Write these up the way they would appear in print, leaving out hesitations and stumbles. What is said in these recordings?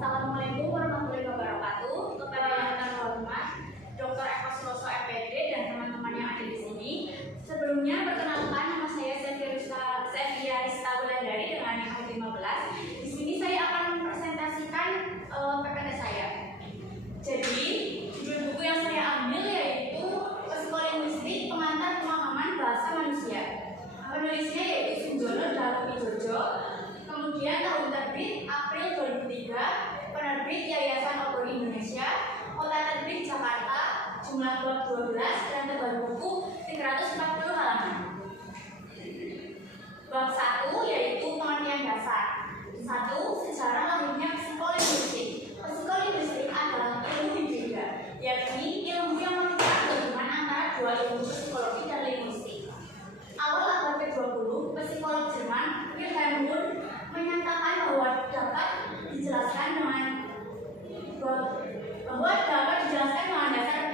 Assalamualaikum warahmatullahi wabarakatuh. Kepada yang terhormat Dr. Eko Suroso MPD dan teman-teman yang ada di sini. Sebelumnya perkenalkan, nama saya Sevia Rista Wulandari dengan NIM 15. Di sini saya akan mempresentasikan PPT saya. Jadi judul buku yang saya ambil yaitu Psikolinguistik Pengantar Pemahaman Bahasa Manusia. Penulisnya yaitu Sunjono Darowijojo. Kemudian tahun terbit April 2003, penerbit Yayasan Obor Indonesia, kota terbit Jakarta, jumlah bab 12 dan tebal buku 340 halaman. Bab 1 yaitu pengertian dasar. 1. Sejarah lahirnya psikolinguistik. Psikolinguistik adalah ilmu hibrida, yakni ilmu yang merupakan gabungan antara dua ilmu psikologi dan linguistik. Awal abad ke-20, psikolog Jerman Wilhelm Wundt menyatakan bahwa dapat dijelaskan dengan dasar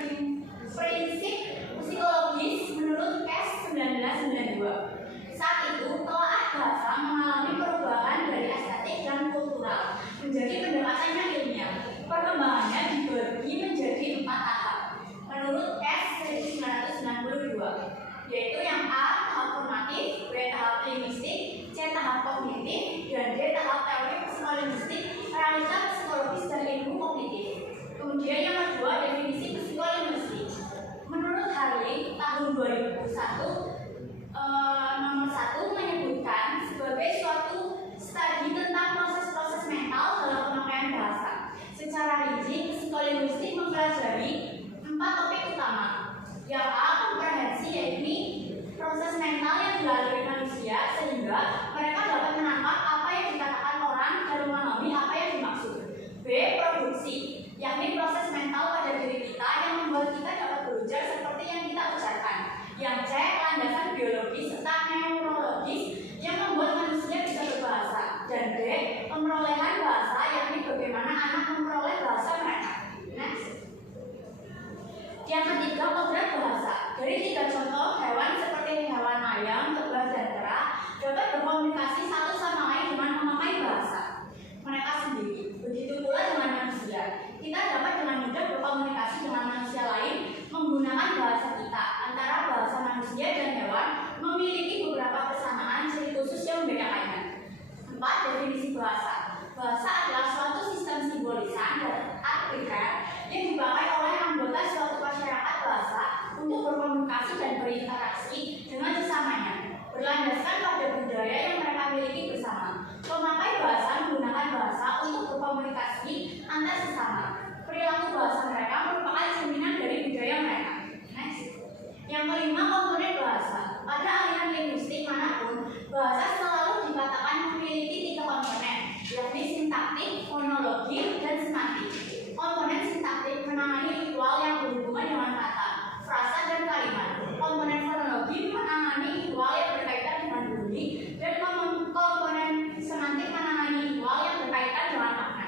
prinsip psikologis menurut Cass 1992. Saat itu, telaah bahasa mengalami perubahan dari estetik dan kultural menjadi pendekatan yang ilmiah. Perkembangannya dibagi menjadi 4 tahap menurut Cass 1992, yaitu yang A. tahap formatif, B. tahap linguistik, C. tahap kognitif, dan D. tahap teori psikolinguistik, realita psikologis dan ilmu kognitif. Kemudian yang kedua, definisi psikolinguistik. Menurut Harley tahun 2001, nomor 1 menyebutkan sebagai suatu studi tentang proses-proses mental dalam pemakaian bahasa. Secara rinci, psikolinguistik mempelajari 4 topik utama. Yang A. komprehensi, yaitu proses mental yang dilalui manusia sehingga mereka dapat menangkap apa yang dikatakan orang dan memahami apa yang dimaksud. B. produksi, yakni proses mental pada diri kita yang membuat kita dapat berujar seperti yang kita ucapkan. Yang C. landasan biologis serta neurologis yang membuat manusia bisa berbahasa. Dan D. pemerolehan bahasa, yakni bagaimana anak memperoleh bahasa mereka. Next. Yang ketiga, kodrat bahasa. Dari 3 contoh hewan seperti hewan ayam, kebas, dan kera dapat berkomunikasi satu sama lain dengan memakai bahasa mereka sendiri. Begitu pula dengan manusia. Kita dapat dengan mudah berkomunikasi dengan manusia lain menggunakan bahasa kita. Antara bahasa manusia dan hewan memiliki beberapa persamaan ciri khusus yang membedakannya. 4. Definisi bahasa. Bahasa adalah suatu sistem simbolisan dan artikel yang dipakai oleh anggota suatu masyarakat bahasa untuk berkomunikasi dan berinteraksi dengan sesamanya, berlandaskan pada budaya yang mereka miliki bersama. Pemakai bahasa menggunakan bahasa untuk berkomunikasi antar sesama. Perilaku bahasa mereka merupakan cerminan dari budaya mereka. Next. Yang kelima, komponen bahasa. Pada aliran linguistik manapun, bahasa selalu dikatakan memiliki 3 komponen, yakni sintaktik, fonologi, dan semantik. Komponen sintaktik menangani ritual yang berhubungan dengan kata, frasa, dan kalimat. Komponen fonologi menangani ritual yang berkaitan dengan bunyi, dan komponen semantik menangani ritual yang berkaitan dengan makna.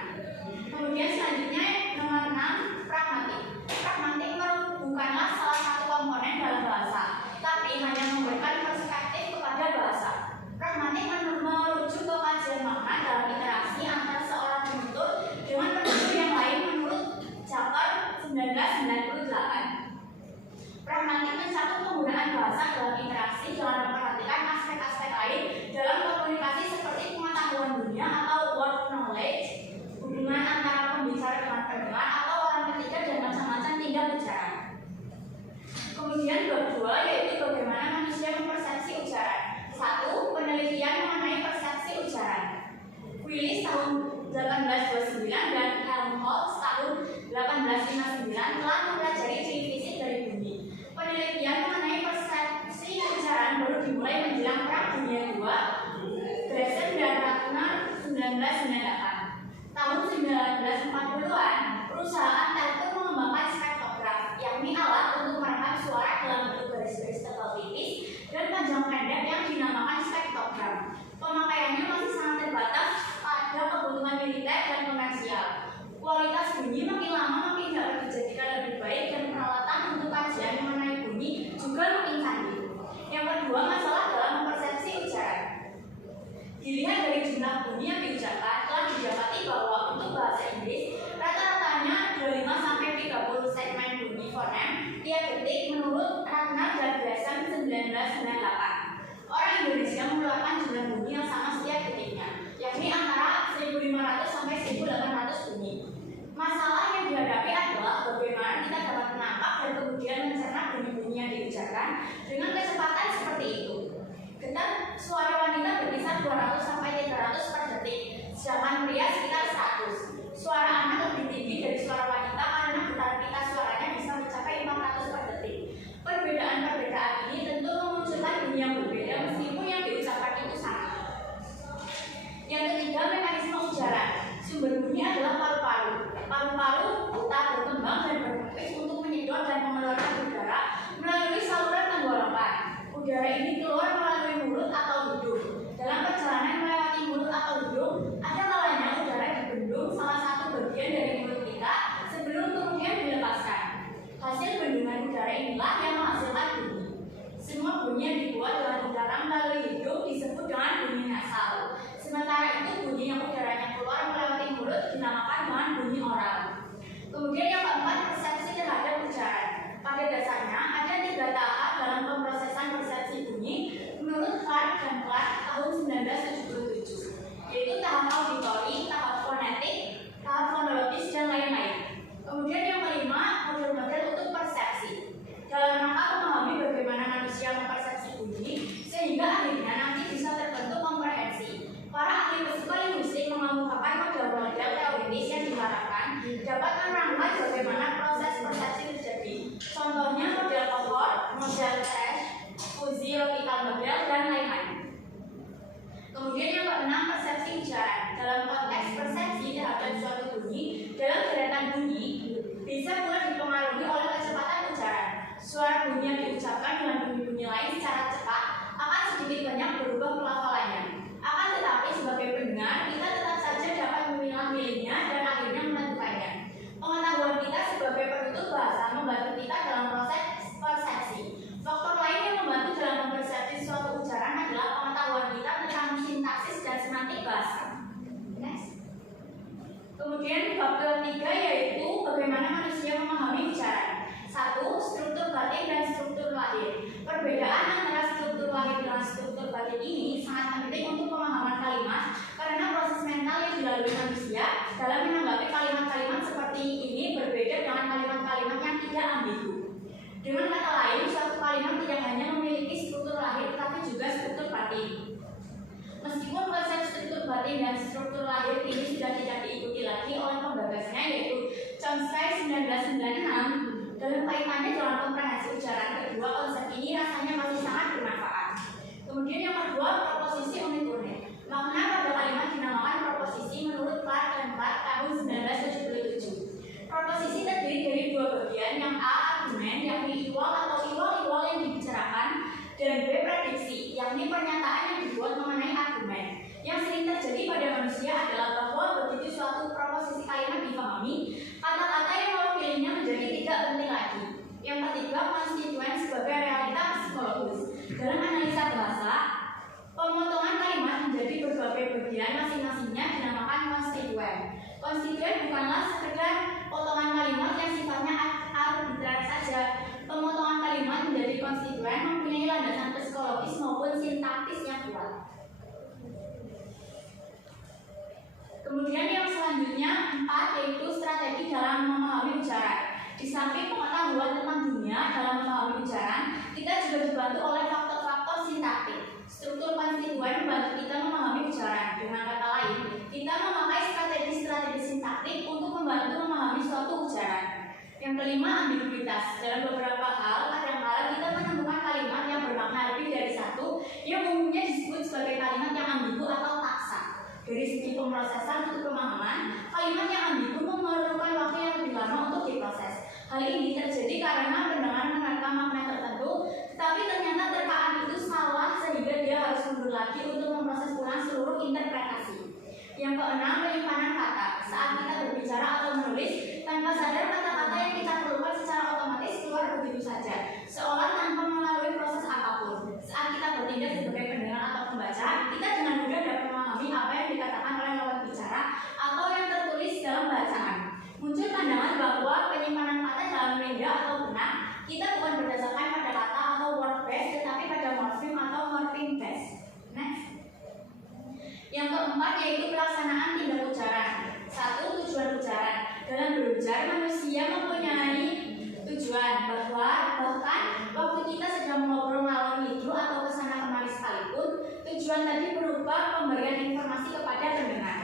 Kemudian selanjutnya nomor 6, pragmatik. Pragmatik bukanlah salah satu komponen dalam bahasa, tapi hanya memberikan perspektif kepada bahasa. Pragmatik merujuk ke kajian makna dalam interaksi antara seorang penutur dengan penutur yang lain menurut Jacob 1998. Pragmatik mencakup penggunaan bahasa dalam interaksi dalam memperhatikan aspek-aspek lain dalam komunikasi seperti pengetahuan dunia atau word knowledge, hubungan antara pembicara dengan pendengar atau orang ketiga, dan macam-macam tindak bicara. Kemudian bab 2 yaitu bagaimana manusia mempersepsi ucaran. 1. Penelitian mengenai persepsi ucaran. Willis tahun 1829 dan Helmholtz tahun 1859 telah mempelajari ciri fisik dari bunyi. Penelitian mengenai persepsi ucaran baru dimulai menjelang Perang Dunia II. Dresden dan Ratner 1998. Tahun 1940-an, perusahaan Telco mengembangkan spektograf, yakni alat untuk merekam suara dalam bentuk garis-garis tebal tipis dan panjang pendek yang dinamakan spektrogram. Pemakaiannya masih sangat terbatas pada kebutuhan militer dan komersial. Kualitas bunyi makin lama makin dapat dijadikan lebih baik dan peralatan untuk kajian mengenai bunyi juga makin canggih. Yang kedua, masalah dalam mempersepsi ucaran. Dilihat dari jumlah bunyi yang diucapkan, telah didapati bahwa untuk bahasa 1998. Orang Indonesia mengeluarkan jumlah bunyi yang sama setiap detiknya, yakni antara 1500 sampai 1800 bunyi. Masalah yang dihadapi adalah bagaimana kita dapat menangkap dan kemudian mencerna bunyi-bunyi yang diucapkan dengan kecepatan seperti itu. Getar suara wanita berkisar 200 sampai 300 per detik, sedangkan pria sekitar 100. Suara anak lebih tinggi dari suara wanita karena getar pita suaranya bisa mencapai 400 per detik. Perbedaan-perbedaan ini tentu memunculkan bunyi yang berbeda meskipun yang diucapkan itu sama. Yang ketiga, mekanisme ujaran. Sumber bunyi adalah paru-paru. Paru-paru kita berkembang dan berfungsi untuk menyedot dan mengeluarkan udara melalui saluran tenggorokan. Udara ini keluar melalui mulut atau hidung. Dalam perjalanan melewati mulut atau hidung, ada kalanya udara dibendung salah satu bagian dari mulut kita sebelum kemudian dilepaskan. Hasil bendungan udara inilah yang menghasilkan bunyi. Semua bunyi yang dibuat dengan udara melalui hidung disebut dengan bunyi nasal. Sementara itu bunyi yang udaranya keluar melewati mulut dinamakan dengan bunyi oral. Kemudian yang keempat, persepsi terhadap ucapan. Pada dasarnya ada 3 tahap dalam pemrosesan persepsi bunyi menurut Clark dan Clark tahun 1977, yaitu tahap auditori, tahap fonetik, tahap fonologis, dan lain-lain. Kemudian yang kelima, model-model untuk persepsi. Dalam rangka memahami bagaimana manusia mempersepsi bunyi, sehingga akhirnya nanti bisa terbentuk komprehensi. Para ahli psikolinguistik mengemukakan model-model teoritis yang diharapkan dapat merangkai bagaimana proses persepsi terjadi. Contohnya model cohort, model Trash, Fuzzy logical model, dan lain-lain. Kemudian yang keenam, persepsi ujaran. Dalam konteks persepsi terhadap suatu bunyi, dalam deretan bunyi bisa pula dipengaruhi oleh kecepatan ujaran. Suara bunyi yang diucapkan dengan bunyi-bunyi lain secara cepat akan sedikit banyak berubah pelafalannya. Akan tetapi sebagai pendengar, kita tetap saja dapat memilah-milihnya dan akhirnya menentukannya. Pengetahuan kita sebagai penutur bahasa membantu kita dalam proses persepsi. Faktor lain yang membantu dalam mempersepsi suatu ujaran adalah pengetahuan kita tentang sintaksis dan semantik bahasa. Next. Kemudian bab ketiga yaitu bagaimana manusia memahami ujaran. 1. Struktur batin dan struktur lahir. Perbedaan antara struktur lahir dan struktur batin ini sangat penting untuk pemahaman kalimat karena proses mental yang dilalui manusia dalam menanggapi kalimat-kalimat seperti ini berbeda dengan kalimat-kalimat yang tidak ambigu. Dengan kata lain, suatu kalimat tidak hanya memiliki struktur lahir tetapi juga struktur batin. Meskipun konsep struktur batin dan struktur lahir ini sudah tidak diikuti lagi oleh penggagasnya yaitu Chomsky 1996, dalam kaitannya dalam komprehensi ujaran kedua, konsep ini rasanya masih sangat bermanfaat. Kemudian yang kedua, proposisi unit-unit. Makna pada kalimat dinamakan proposisi menurut Clark dan Clark tahun 1977. Proposisi terdiri dari 2 bagian, yang A argumen, yakni iwal atau iwal-iwal yang dibicarakan, dan B prediksi, yakni pernyataan yang dibuat mengenai argumen. Yang sering terjadi pada manusia adalah bahwa begitu suatu proposisi kalimat dipahami, kata-kata yang mewakilinya menjadi tidak penting lagi. Yang ketiga, konstituen sebagai realita psikologis. Dalam analisa bahasa, pemotongan kalimat menjadi berbagai bagian masing-masingnya dinamakan konstituen. Konstituen bukanlah sekedar potongan kalimat yang sifatnya arbitrer saja. Pemotongan kalimat menjadi konstituen mempunyai landasan psikologis maupun sintaktis yang kuat. Kemudian yang selanjutnya 4 yaitu strategi dalam memahami ujaran. Di samping pengetahuan tentang dunia dalam memahami ujaran, kita juga dibantu oleh faktor-faktor sintaktik. Struktur konstituen membantu kita memahami ujaran. Dengan kata lain, kita memakai strategi-strategi sintaktik untuk membantu memahami suatu ujaran. Yang kelima, ambiguitas. Dalam beberapa hal, kadang-kala kita menemukan kalimat yang bermakna lebih dari satu, yang umumnya disebut sebagai kalimat yang ambigu atau taksa. Dari segi pemrosesan untuk pemahaman, kalimat yang ambigu memerlukan waktu yang lebih lama untuk diproses. Hal ini terjadi karena pendengar menerka makna tertentu, tetapi ternyata terkaan itu salah sehingga dia harus mundur lagi untuk memproses ulang seluruh interpretasi. Yang keenam, penyimpanan kata. Saat kita berbicara atau menulis, tanpa sadar kata-kata yang kita perlukan secara otomatis keluar begitu saja, seolah tanpa melalui proses apapun. Saat kita bertindak sebagai pendengar atau pembaca, kita dengan mudah dapat memahami apa yang dikatakan oleh lawan bicara atau yang tertulis dalam bacaan. Muncul pandangan bahwa penyimpanan kata dalam media atau benak kita bukan berdasarkan pada kata atau word base, tetapi pada kita sedang ngobrol ngalor ngidul atau kesana kemari sekalipun, tujuan tadi berupa pemberian informasi kepada pendengar.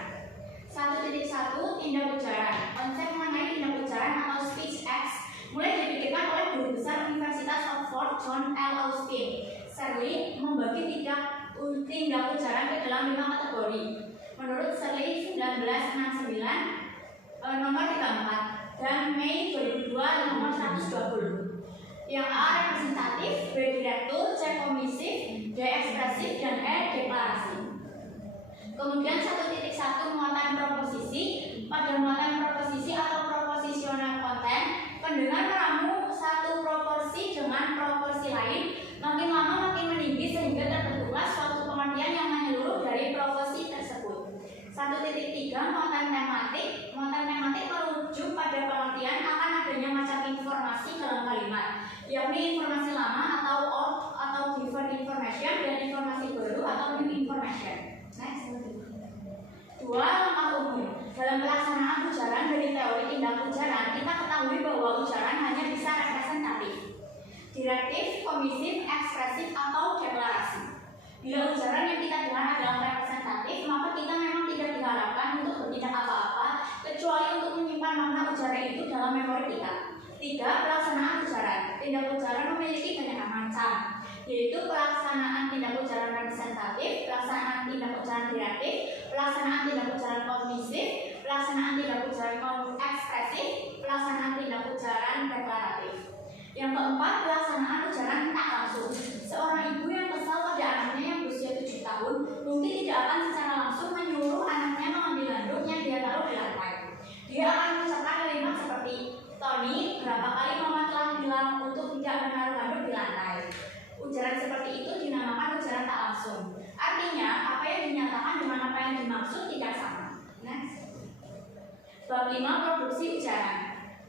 1.1 tindak ujaran. Konsep mengenai tindak ujaran atau speech acts mulai dipikirkan oleh guru besar Universitas Oxford John L. Austin. Shirley membagi tindak ujaran ke dalam 5 kategori. Menurut Shirley 1969 nomor 34 dan Mei 2002 nomor 120. Yang A representatif, B direktur, C komisif, D ekspresif, dan E deklarasi. Kemudian 1.1 muatan proposisi. Pada muatan proposisi atau proposisional konten, pendengar meramu satu proporsi dengan proporsi lain, makin lama makin meninggi sehingga terbentuklah suatu pengertian yang menyeluruh dari proporsi tersebut. 1.3 muatan tematik. Muatan tematik merujuk pada pengertian akan adanya macam informasi dalam kalimat, yakni informasi lama atau old atau different information dan informasi baru atau new information. Next. 2. Langkah umum. Dalam pelaksanaan ujaran dari teori tindak ujaran, kita ketahui bahwa ujaran hanya bisa representatif, direktif, komisif, ekspresif, atau deklarasi. Bila ujaran yang kita dengar adalah representatif, maka kita memang tidak diharapkan untuk bertindak apa-apa kecuali untuk menyimpan makna ujaran itu dalam memori kita. 3. Pelaksanaan ujaran. Tindak ujaran memiliki banyak macam, yaitu pelaksanaan tindak ujaran representatif, pelaksanaan tindak ujaran direktif, pelaksanaan tindak ujaran komisif, pelaksanaan tindak ujaran ekspresif, pelaksanaan tindak ujaran deklaratif. Yang keempat, pelaksanaan ujaran tak langsung. Seorang ibu yang kesal pada anaknya yang berusia 7 tahun mungkin tidak akan secara langsung menyuruh anaknya mengambil handuk yang dia taruh di lantai. Dia akan mengucapkan kalimat seperti, "Tony, berapa kali mama telah bilang untuk tidak menaruh handuk di lantai?" Ujaran seperti itu dinamakan ujaran tak langsung. Artinya, apa yang dinyatakan dengan apa yang dimaksud tidak sama. Next. Bab 5. Produksi ujaran.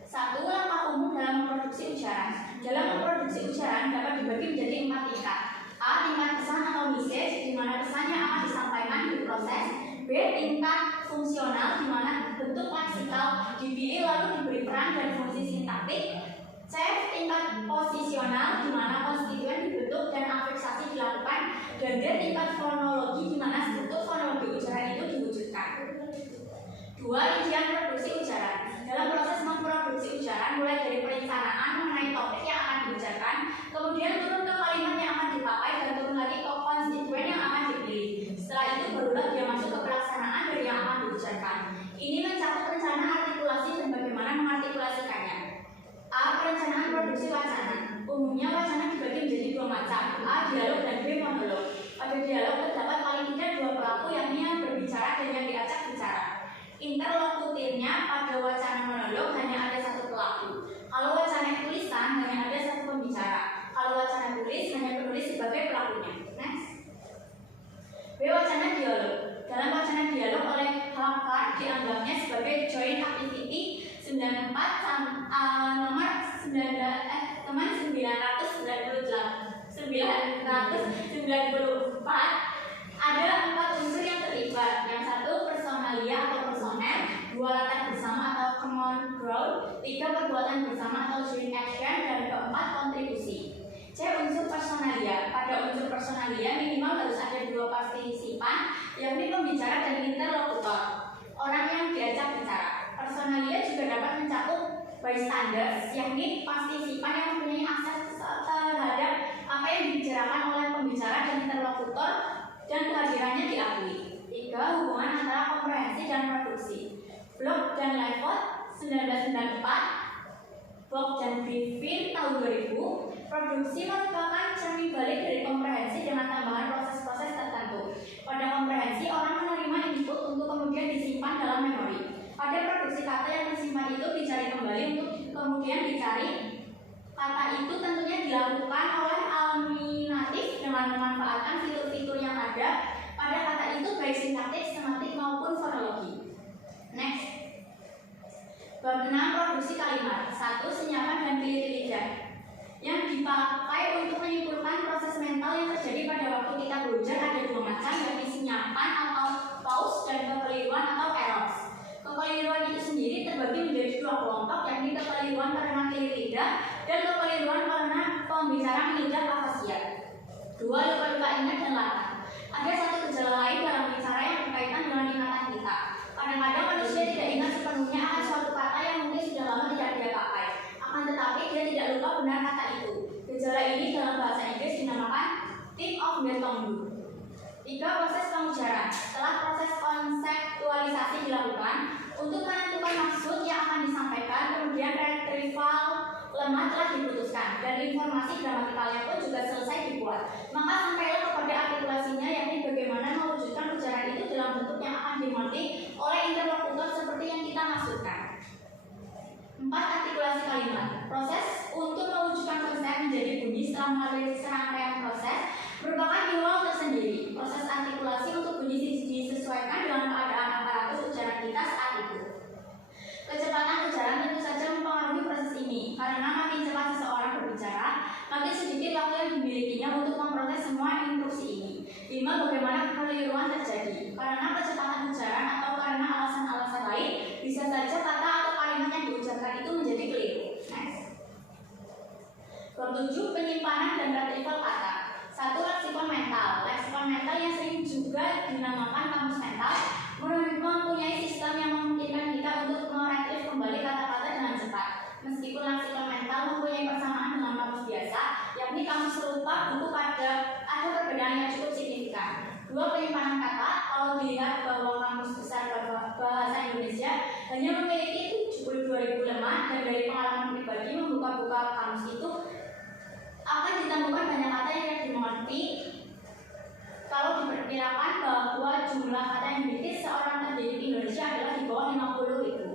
1. Langkah umum dalam memproduksi ujaran. Dalam memproduksi ujaran dapat dibagi menjadi 4 tingkat. A. Tingkat pesan atau message, di mana pesannya akan disampaikan di proses. B. Tingkat fungsional, di mana bentuk leksikal dipilih lalu diberi peran dan fungsi sintaktik. C. Tingkat posisional, di mana konstituen dibentuk dan afiksasi dilakukan. Dan D. Tingkat fonologi, di mana struktur fonologi ujaran itu diwujudkan. 2. Rincian produksi ujaran. Dalam proses memproduksi ujaran, mulai dari perencanaan mengenai topik yang akan diucapkan, kemudian turun ke kalimat yang akan dipakai, dan turun lagi ke konstituen yang akan dipilih. Setelah itu barulah dia masuk ke pelaksanaan dari yang akan diucapkan. Ini mencakup rencana artikulasi dan bagaimana mengartikulasikannya. A. Perencanaan produksi wacana. Umumnya wacana dibagi menjadi 2 macam, A. Dialog dan B. Monolog. Pada dialog terdapat paling tidak 2 pelaku, yakni yang berbicara dan yang diajak bicara. Interlokutirnya pada wacana monolog hanya ada 1 pelaku. Kalau wacana tulisan hanya ada 1 pembicara. Kalau wacana tulis hanya penulis sebagai pelakunya. Next. B. Wacana dialog. Dalam wacana dialog oleh Harvard dianggapnya sebagai joint activity 94 nomor 994 ada 4 unsur yang terlibat. Yang 1 personalia atau personel, 2 latar bersama atau common ground, 3 perbuatan bersama atau joint action, dan keempat kontribusi. C. Unsur personalia. Pada unsur personalia minimal harus ada 2 partisipan, yakni pembicara dan interlokutor, orang yang diajak bicara. Personalia juga dapat mencakup bystanders, yakni partisipan yang mempunyai akses terhadap apa yang dibicarakan oleh pembicara dan interlokutor dan kehadirannya diakui. 3. Hubungan antara komprehensi dan produksi. Block dan Levot 1994, Bock dan Griffin tahun 2000. Produksi merupakan cermin balik dari komprehensi dengan tambahan proses-proses tertentu. Pada komprehensi, orang menerima input untuk kemudian disimpan dalam memori. Pada produksi, kata yang tersimpan itu dicari kembali untuk kemudian dicari. Kata itu tentunya dilakukan oleh alminatif dengan memanfaatkan fitur-fitur yang ada pada kata itu, baik sintaktik, semantik maupun fonologi. Next. Bab 6. Produksi kalimat. 1. Senyapan dan pilih lidah, yang dipakai untuk menyimpulkan proses mental yang terjadi pada waktu kita berujar ada 2 macam, yakni senyapan atau pause dan kekeliruan atau errors. Kekeliruan itu sendiri terbagi menjadi 2 kelompok, yakni kekeliruan karena pilih lidah dan kekeliruan karena pembicara mengidap afasia. 2. Lupa-lupa ingat dan latah. Ada satu gejala lain dalam bicara yang berkaitan dengan ingatan kita. Kadang-kadang manusia tidak ingat sepenuhnya akan suatu kata yang mungkin sudah lama tidak dia pakai. Akan tetapi dia tidak lupa benar kata itu. Gejala ini dalam bahasa Inggris dinamakan tip of the tongue. 3. Proses pengujaran. Setelah proses konseptualisasi dilakukan untuk menentukan maksud yang akan disampaikan, kemudian retrieval lemah telah diputuskan dan informasi gramatikalnya pun juga selesai dibuat. Maka sampailah kepada artikulasinya, yakni bagaimana mewujudkan ujaran itu dalam bentuk yang akan dimengerti oleh interlokutor seperti yang kita maksudkan. 4. Artikulasi kalimat. Proses untuk mewujudkan konsep menjadi bunyi setelah melalui serangkaian proses merupakan ilmu tersendiri. Proses artikulasi untuk bunyi disesuaikan dengan keadaan aparatus ujaran kita saat itu. Kecepatan ujaran tentu saja mempengaruhi proses ini, karena makin cepat seseorang berbicara, makin sedikit waktu yang dimilikinya untuk memproses semua instruksi ini. 5. Bagaimana kekeliruan terjadi? Karena kecepatan ujaran atau karena alasan-alasan lain, bisa saja kata atau kalimat yang diucapkan itu menjadi keliru. Next. Bab 7. Penyimpanan dan retrieval kata. 1. Leksikon mental. Leksikon mental yang sering juga dinamakan kamus mental mempunyai sistem yang memungkinkan kita untuk meretrieve kembali kata-kata dengan cepat. Meskipun leksikon mental mempunyai persamaan dengan kamus biasa, yakni kamus serupa buku pada ada perbedaan yang cukup signifikan. 2. Penyimpanan kata. Kalau dilihat bahwa kamus besar bahasa Indonesia hanya memiliki 72.000 lembar dan dari pengalaman pribadi membuka-buka kamus itu akan ditemukan banyak kata yang tidak dimengerti kalau diperkirakan bahwa jumlah kata yang dimiliki seorang terdidik Indonesia adalah di bawah 50.000.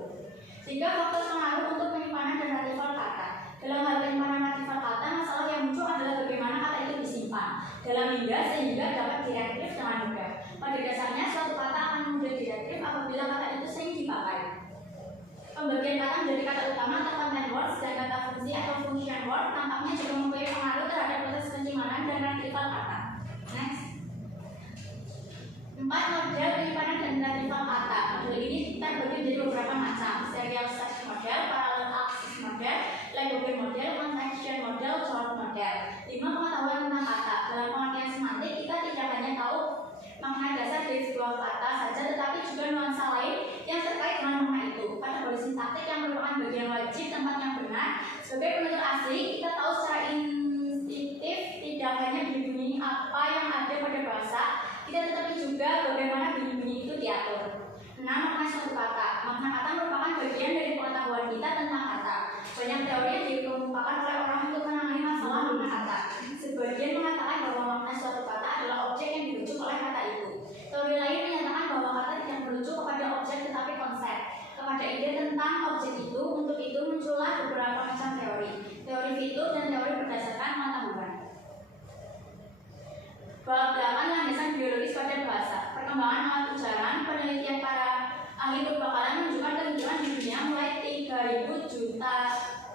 3. Faktor pengaruh untuk penyimpanan dan retrieval kata. Dalam hal penyimpanan retrieval kata, masalah yang muncul adalah bagaimana kata itu disimpan dalam lidah sehingga dapat diretrieve dengan mudah. Pada dasarnya, suatu kata akan mudah diretrieve apabila kata itu sering dipakai. Pembagian kata menjadi kata utama atau content words dan kata fungsi atau function word tampaknya juga mempunyai pengaruh terhadap proses penyimpanan dan retrieval kata. Next. 4. Model penyimpanan dan retrieval kata. Model ini terbagi menjadi beberapa macam: serial search model, parallel access model, legogram model, context model, short model. 5. Pengetahuan tentang kata. Dalam pengertian semantik, kita tidak hanya tahu makna dasar dari sebuah kata saja, tetapi juga nuansa lain yang terkait dengan makna itu. Kategori sintaktik yang merupakan bagian wajib tempat yang benar. Sebagai penutur asli, kita tahu secara instinktif tidak hanya bunyi-bunyi apa yang ada pada bahasa, kita tetapi juga bagaimana bunyi-bunyi itu diatur. 6. Makna suatu kata. Makna kata merupakan bagian dari pengetahuan kita tentang kata. Banyak teori yang dikemukakan oleh orang untuk menangani masalah makna kata. Sebagian mengatakan bahwa makna suatu kata adalah objek yang dirujuk oleh kata itu. Teori lain menyatakan bahwa kata tidak merujuk kepada objek tetapi konsep, kepada ide tentang objek itu. Untuk itu muncullah beberapa macam teori fitur dan teori berdasarkan pengetahuan. Bab 8. Landasan biologis pada bahasa. Perkembangan alat ujaran. Penelitian para ahli perbakalan menunjukkan kemunculan di dunia mulai 3.000 juta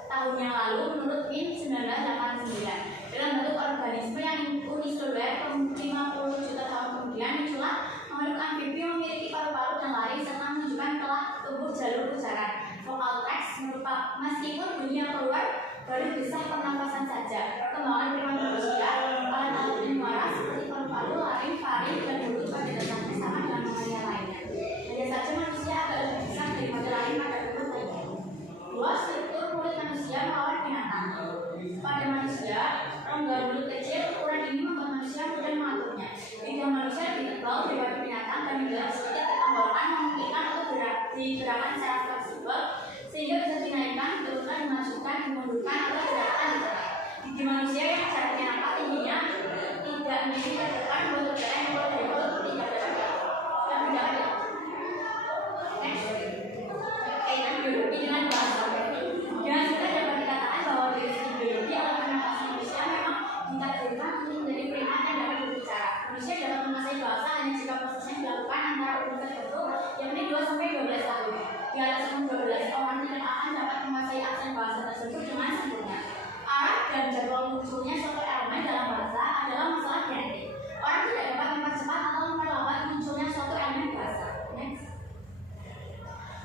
tahun yang lalu menurut Min 1989 dalam bentuk organisme yang uniseluler. 50 juta tahun kemudian muncullah makhluk amfibi yang memiliki paru-paru dan lari serta menunjukkan telah tumbuh jalur ujaran vokal teks meskipun bunyi yang keluar baru desah pernapasan saja. Perkembangan primat manusia, alat-alat penyuara seperti paru-paru, laring, faring, dan mulut pada dasarnya sama dengan mamalia lainnya. Hanya saja manusia agak lebih besar daripada lain pada mulut lainnya. 2. Struktur mulut manusia melawan binatang. Pada manusia, rongga mulut kecil ukuran ini membuat manusia mudah mengaturnya. Lidah manusia lebih tebal daripada binatang dan dalam sedikit ketembalan memungkinkan untuk digerakkan secara fleksibel sehingga bisa dinaikkan, diturunkan, dimasukkan, dimundurkan atau digerakkan di tengah. Gigi manusia yang jaraknya nampak tingginya tidak memiliki ketekan buat udara yang keluar dari mulut tidak ada. Next. Kaitan biologi dengan bahasa. Dengan sudah dapat dikatakan bahwa dari segi biologi alat pernapasan manusia memang ditakdirkan untuk menjadi primat yang dapat berbicara. Manusia dapat menguasai bahasa hanya jika prosesnya dilakukan antara umur tertentu, yakni 2-12 tahun. Di atas umur 12, orang tidak akan dapat menguasai aksen bahasa tersebut dengan sempurna. Arah dan jadwal munculnya suatu elemen dalam bahasa adalah masalah genetik. Orang tidak dapat mempercepat atau memperlambat munculnya suatu elemen bahasa. Next.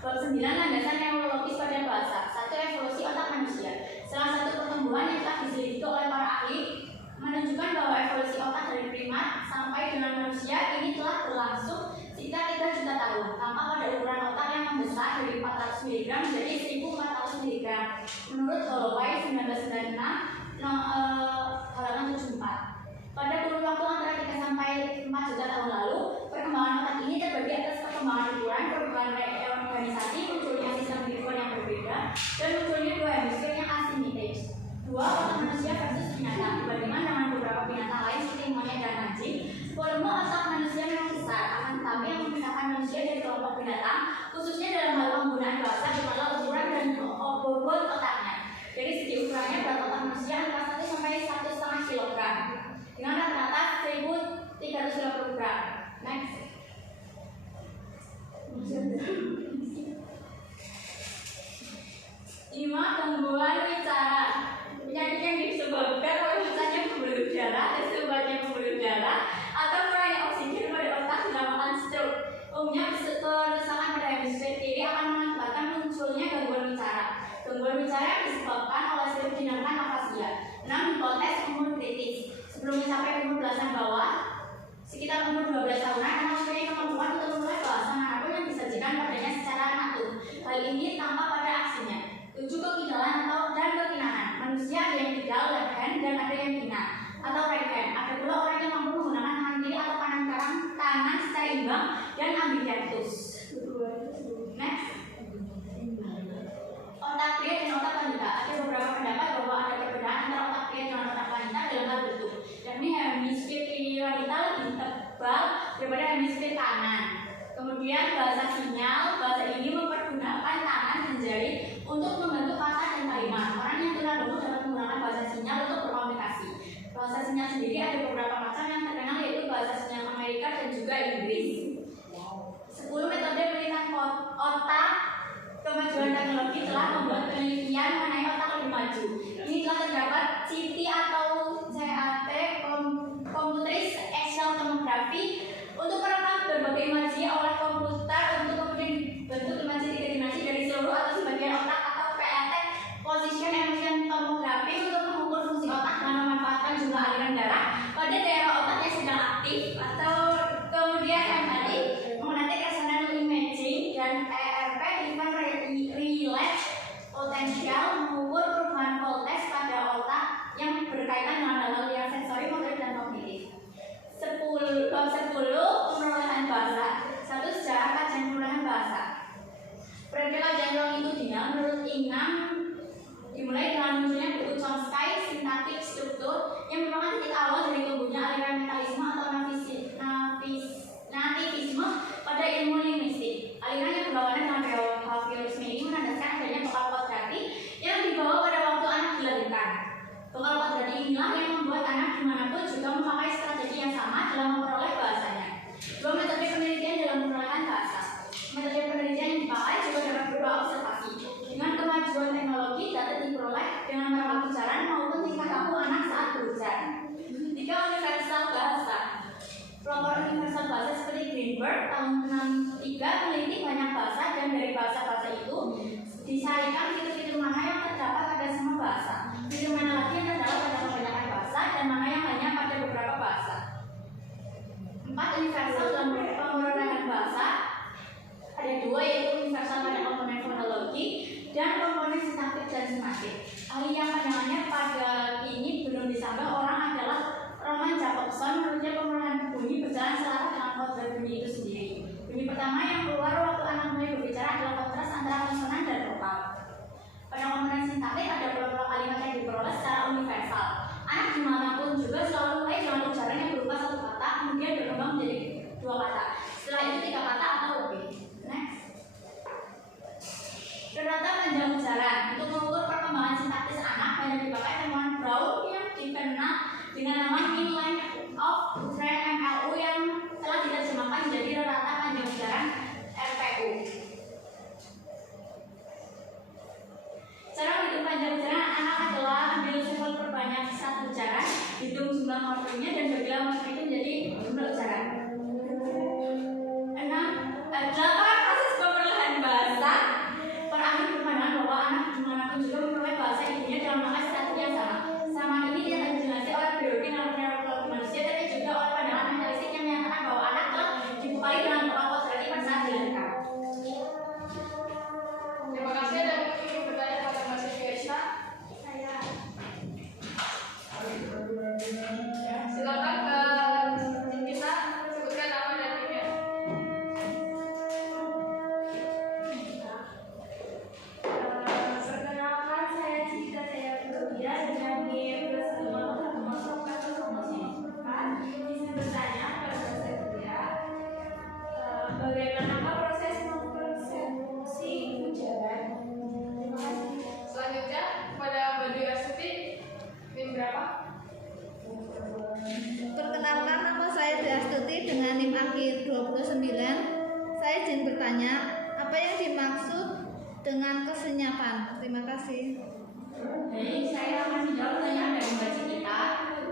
Bab 9. Landasan neurologis pada bahasa. 1. Evolusi otak manusia. Salah satu pertumbuhan yang telah diselidiki oleh para ahli menunjukkan bahwa evolusi otak dari primat sampai dengan manusia ini telah berlangsung sekitar 3 juta tahun. Tampak pada ukuran otak yang membesar dari 400 mg menjadi 1400 mg. Menurut Holloway 1996 halaman 74. Pada kurun waktu antara 3 sampai 4 juta tahun lalu, perkembangan otak ini terbagi atas perkembangan ukuran, perubahan organisasi, munculnya sistem kehidupan yang berbeda, dan munculnya dua hemisfer yang asimetris. Dua otak manusia versus binatang. Dibandingkan dengan beberapa binatang lain seperti monyet dan anjing, volume otak manusia memang besar, akan tetapi yang memisahkan manusia dari kelompok binatang, khususnya dalam hal penggunaan bahasa, bukanlah ukuran dan bobot otaknya. Dari segi ukurannya, berat otak manusia antara 1 sampai 1,5 kg. Dengan rata-rata 1.350 gram. Next. Lima, gangguan bicara. Penyakit yang disebabkan oleh misalnya pembuluh darah, disebabkannya pembuluh darah, atau kurangnya oksigen pada otak dinamakan stroke. Umumnya kerusakan pada hemisfer kiri akan mengakibatkan munculnya gangguan bicara. Gangguan bicara yang disebabkan oleh stroke dinamakan afasia. 6. Hipotes umur kritis. Sebelum mencapai umur belasan bawah, sekitar umur 12 tahunan, anak mempunyai kemampuan untuk memulai bahasa manapun yang disajikan padanya secara natur. Hal ini tampak pada aksinya. 7. Kekidalan dan kekinaan. Manusia ada yang kidal, left hand, dan ada yang kina atau right hand. Ada pula orang yang mampu menggunakan tangan kiri atau tangan secara imbang dan ambidextrous. Next. Otak pria dan otak wanita. Ada beberapa pendapat bahwa ada perbedaan antara otak pria dan otak wanita dalam hal bentuk, yakni hemisfer kiri wanita lebih tebal daripada hemisfer kanan. Kemudian bahasa sinyal, bahasa ini mempergunakan tangan dan jari untuk membentuk kata dan kalimat. Orang yang tunarungu dapat menggunakan bahasa sinyal untuk berkomunikasi. Bahasa sinyal sendiri ada beberapa macam yang terkenal, yaitu bahasa sinyal Amerika dan juga Inggris. 10 metode penelitian otak. Kemajuan teknologi telah membuat penelitian mengenai otak lebih maju. Ini telah terdapat CT atau CAT, Computerized Axial Tomography, untuk merekam berbagai imaji oleh komputer untuk kemudian dibentuk imaji 3 dimensi dari seluruh atau sebagian otak, atau PET, Position Emission Tomography, untuk mengukur fungsi otak dengan memanfaatkan jumlah aliran darah pada daerah otak yang sedang aktif, atau kemudian MRI, Magnetic Resonance Imaging, dan ERP, Relay Potential, mengukur perubahan voltage pada otak yang berkaitan dengan hal-hal yang sensori, motorik, dan kognitif. 10. Pemerolehan bahasa. 1. Sejarah kajian pemerolehan bahasa. Periode kajian longitudinal menurut Ingham dimulai dengan munculnya buku Chomsky Syntactic Structure, yang merupakan titik awal dari tumbuhnya aliran mentalisme atau nativisme pada ilmu linguistik. Aliran yang berlawanan dengan behaviorisme ini menandaskan adanya bekal kodrati yang dibawa pada waktu anak dilahirkan. Bekal kodrati inilah yang membuat anak dimanapun juga memakai strategi yang sama dalam memperoleh bahasanya. 2. Metode penelitian dalam pemerolehan bahasa. Metode penelitian yang dipakai juga dapat berupa observasi. Dengan kemajuan teknologi, data diperoleh dengan merekam ucaran maupun tingkah laku anak saat berujar. 3. Universal bahasa. Pelopor universal bahasa seperti Greenberg tahun 63 meneliti banyak bahasa, dan dari bahasa-bahasa itu disarikan fitur-fitur mana yang terdapat pada semua bahasa, fitur mana lagi yang terdapat pada kebanyakan bahasa, dan mana yang hanya pada beberapa bahasa. 4. Universal dalam pemerolehan bahasa. Ada 2, yaitu universal pada komponen fonologi dan komponen sintaktik dan semantik. Ahli yang pandangannya pada kini belum disangka orang adalah Roman Jacobson. Menurutnya pemerolehan bunyi berjalan selaras dengan kodrat bunyi itu sendiri. Bunyi pertama yang keluar waktu anak mulai berbicara adalah kontras antara konsonan dan vokal. Pada komponen sintaktik ada beberapa kalimat yang diperoleh secara universal. Anak dimanapun juga selalu mulai dengan ucaran yang berupa satu kata, kemudian berkembang menjadi 2 kata. Setelah itu 3 kata atau lebih. Next. Rata panjang ucaran. Untuk mengukur perkembangan sintaktis anak, banyak dipakai temuan Brown yang dikenal dengan nama Mean Length of Uttering MLU, yang telah diterjemahkan menjadi rata panjang ucaran RPU. Cara menghitung panjang ucaran anak adalah ambil sampel perbanyak satu ucaran, hitung jumlah morfemnya, dan bagilah morfem itu menjadi jumlah ucaran. 8. Proses pemerolehan bahasa. Para ahli berpandangan bahwa anak dimanapun juga memperoleh bahasa ibunya dalam dengan kesenyapan. Terima kasih. Baik, saya akan menjawab pertanyaan dari Mbak Cikita.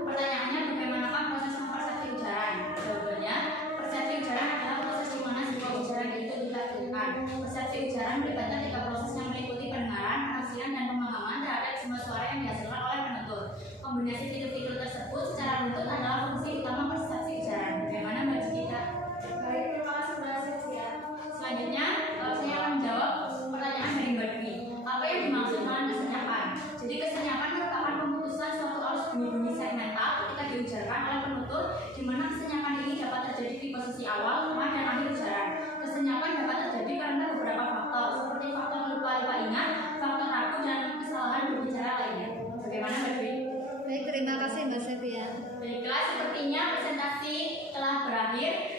Pertanyaannya, bagaimanakah proses mempersepsi ujaran? Jawabannya, persepsi ujaran adalah proses di mana sebuah ujaran itu dilakukan. Persepsi ujaran melibatkan tiga proses yang meliputi pendengaran, penafsiran, dan pemahaman terhadap semua suara yang dihasilkan oleh penutur. Kombinasi fitur-fitur tersebut secara runtut adalah fungsi utama persepsi ujaran. Bagaimana Mbak Cikita? Baik, terima kasih Mbak Cynthia. Selanjutnya, saya akan menjawab pertanyaan dari Mbak Dwi. Apa yang dimaksud dengan kesenyapan? Jadi kesenyapan merupakan pemutusan suatu arus bunyi-bunyi segmental ketika diujarkan oleh penutur, di mana kesenyapan ini dapat terjadi di posisi awal, tengah, dan akhir ujaran. Kesenyapan dapat terjadi karena beberapa faktor, seperti faktor lupa ingat, faktor ragu, dan kesalahan berbicara lainnya. Bagaimana Mbak Dwi? Baik, terima kasih Mbak Sepia. Baiklah, sepertinya presentasi telah berakhir.